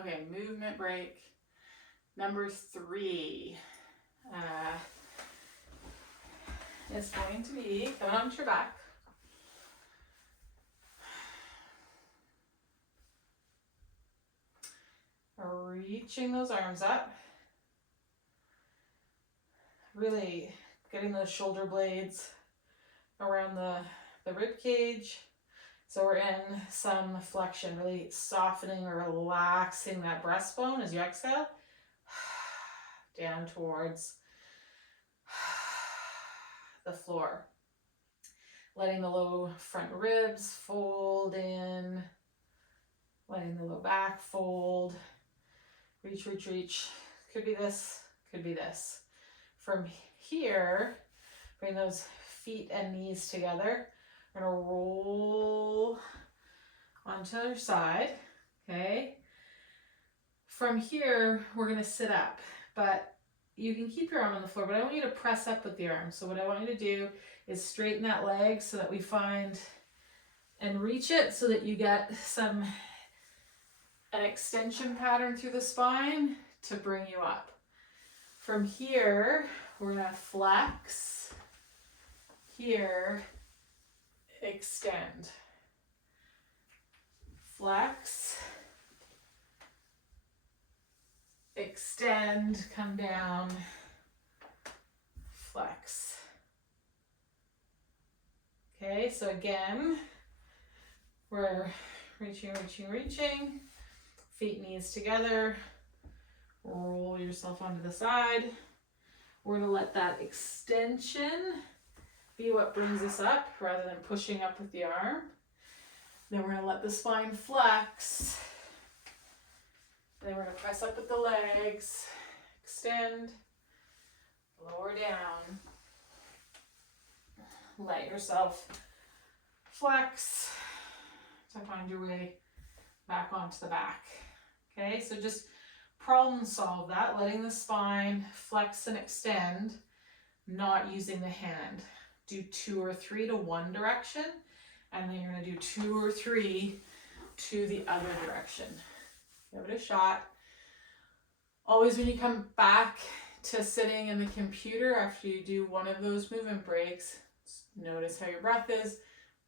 Okay, movement break number 3 is going to be coming onto your back. Reaching those arms up. Really getting those shoulder blades around the rib cage. So we're in some flexion, really softening or relaxing that breastbone as you exhale. Down towards the floor. Letting the low front ribs fold in. Letting the low back fold. Reach, reach, reach. Could be this, could be this. From here, bring those feet and knees together. We're gonna roll onto the other side, okay? From here, we're gonna sit up, but you can keep your arm on the floor, but I want you to press up with the arm. So what I want you to do is straighten that leg so that we find and reach it so that you get an extension pattern through the spine to bring you up. From here, we're gonna flex. Here, extend. Flex. Extend, come down. Flex. Okay, so again, we're reaching, reaching, reaching. Feet, knees together. Roll yourself onto the side. We're going to let that extension be what brings us up rather than pushing up with the arm. Then we're going to let the spine flex. Then we're going to press up with the legs. Extend. Lower down. Let yourself flex to find your way back onto the back. Okay, so just problem solve that, letting the spine flex and extend, not using the hand. Do 2 or 3 to one direction, and then you're going to do 2 or 3 to the other direction. Give it a shot. Always when you come back to sitting in the computer after you do one of those movement breaks, notice how your breath is,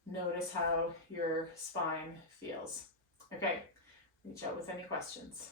notice how your spine feels. Okay, reach out with any questions.